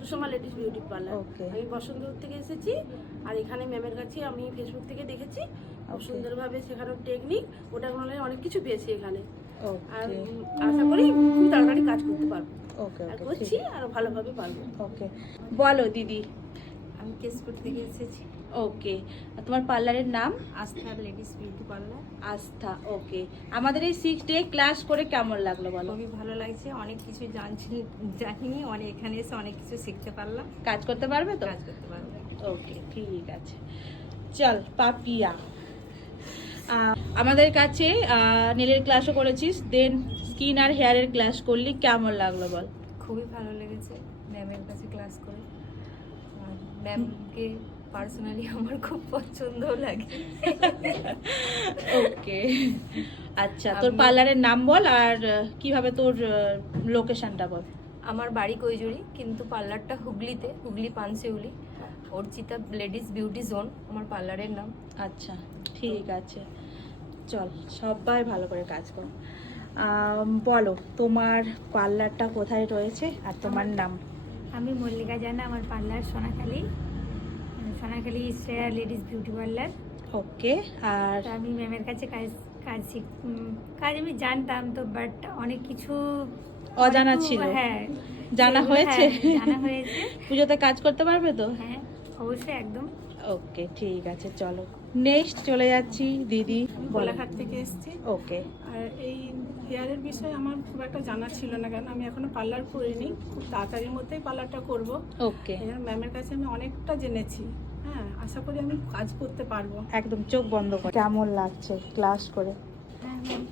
Sushma ladies beauty parlour. Okay. আমি বসন্তপুর থেকে এসেছি, আর এখানে ম্যামের কাছে আমি ফেসবুক থেকে দেখেছি খুব সুন্দরভাবে শেখানোর টেকনিক, ওটা অনলাইনে অনেক কিছু পেয়েছি এখানে। আর আশা করি খুব তাড়াতাড়ি কাজ করতে পারবো, ওকে আর ওকে করছি, আরো ভালোভাবে পারবো। ওকে, বলো দিদি। আমি কেশপুর থেকে এসেছি। ওকে, আর তোমার পার্লারের নাম? আস্থা লেডিস বিউটি পার্লার। আস্থা। ওকে, আমাদের এই 6 ডে ক্লাস করে কেমন লাগলো বলো? খুবই ভালো লাগছে, অনেক কিছু জানিনি, অনেক এখানে এসে অনেক কিছু শিখতে পারলাম। কাজ করতে পারবে তো? কাজ করতে পারবো। ওকে, ঠিক আছে। চল পাপিয়া, আমাদের কাছে নেলের ক্লাসও করেছিস, দেন স্কিন আর হেয়ারের ক্লাস করলি, কেমন লাগলো বল? খুবই ভালো লেগেছে ম্যামের কাছে ক্লাস করে। আর ম্যামকে পার্সোনালি আমার খুব পছন্দও লাগে। ওকে, আচ্ছা, তোর পার্লারের নাম বল আর কিভাবে তোর লোকেশনটা বল। আমার বাড়ি কৈজুরি, কিন্তু পার্লারটা হুগলিতে, Hooghly Panshiuli, Archita ladies beauty zone আমার পার্লারের নাম। আচ্ছা, ঠিক আছে, চল সবাই ভালো করে কাজ কর। বলো তোমার পার্লারটা কোথায় রয়েছে আর তোমার নাম? আমি মল্লিকা জানা, আমার parlour Sonakhali, Sonakhali Shreya ladies beauty parlour. Okay, আর তো আমি ম্যামের কাছে কাজ আমি জানতাম তো, বাট অনেক কিছু অজানা ছিল, হ্যাঁ জানা সেগুলো, হয়েছে? হ্যাঁ, জানা হয়েছে। পুজোতে কাজ করতে পারবে তো? হ্যাঁ অবশ্যই, একদম। ওকে, ঠিক আছে, চলো নেক্সট চলে যাচ্ছি দিদি, বলো। কোলাঘাট থেকে এসেছি। ওকে, আর এই হেয়ারের বিষয়ে আমার খুব একটা জানা ছিল না, কারণ আমি এখনো পার্লার করিনি, খুব তাড়াতাড়ির মধ্যেই পার্লারটা করব। ওকে, ম্যামের কাছে আমি অনেকটা জেনেছি। হ্যাঁ, আশা করি আমি কাজ করতে পারবো। একদম চোখ বন্ধ করে। কেমন লাগছে ক্লাস করে? হ্যাঁ ম্যাম,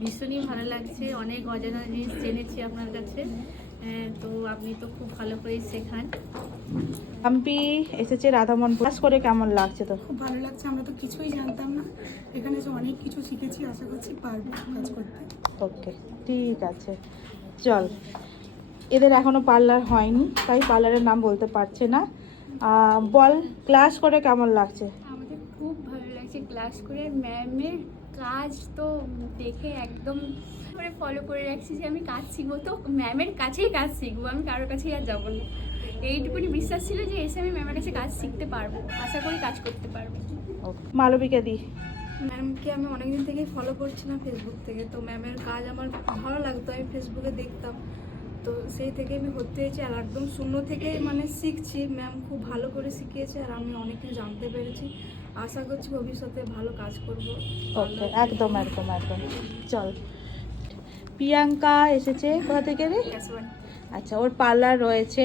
ভীষণই ভালো লাগছে, অনেক অজানা জিনিস জেনেছি আপনার কাছে। তো আপনি তো খুব ভালো করেই শেখান। হাম্পি এসেছে রাধামন, ক্লাস করে কেমন লাগছে তো? খুব ভালো লাগছে, আমরা তো কিছুই জানতাম না, এখানে এসে অনেক কিছু শিখেছি, আশা করছি পারবো কাজ করতে। ওকে, ঠিক আছে, চল। এদের এখনো পার্লার হয়নি, তাই পার্লারের নাম বলতে পারছে না। বল ক্লাস করে কেমন লাগছে? আমাদের খুব ভালো লাগছে ক্লাস করে, ম্যামের কাজ তো দেখে একদম করে ফলো করে রাখছি যে আমি কাজ শিখবো, তো ম্যামের কাছেই কাজ শিখবো, আমি কারোর কাছেই আর যাবো না। এইটুকুনি বিশ্বাস ছিল যে এসে আমি ম্যামের কাছে কাজ শিখতে পারবো, আশা করি কাজ করতে পারবো। মালবিকা দি। ম্যামকে আমি অনেকদিন থেকেই ফলো করছিলাম ফেসবুক থেকে, তো ম্যামের কাজ আমার ভালো লাগতো, আমি ফেসবুকে দেখতাম, তো সেই থেকে আমি ভর্তি হয়েছি, আর একদম শূন্য থেকে মানে শিখছি। ম্যাম খুব ভালো করে শিখিয়েছে, আর আমি অনেক কিছু জানতে পেরেছি, আশা করছি ভবিষ্যতে ভালো কাজ করব। ওকে, একদম একদম একদম, চল। প্রিয়াঙ্কা এসেছে কোথা থেকে রে? আচ্ছা, ওর পার্লার রয়েছে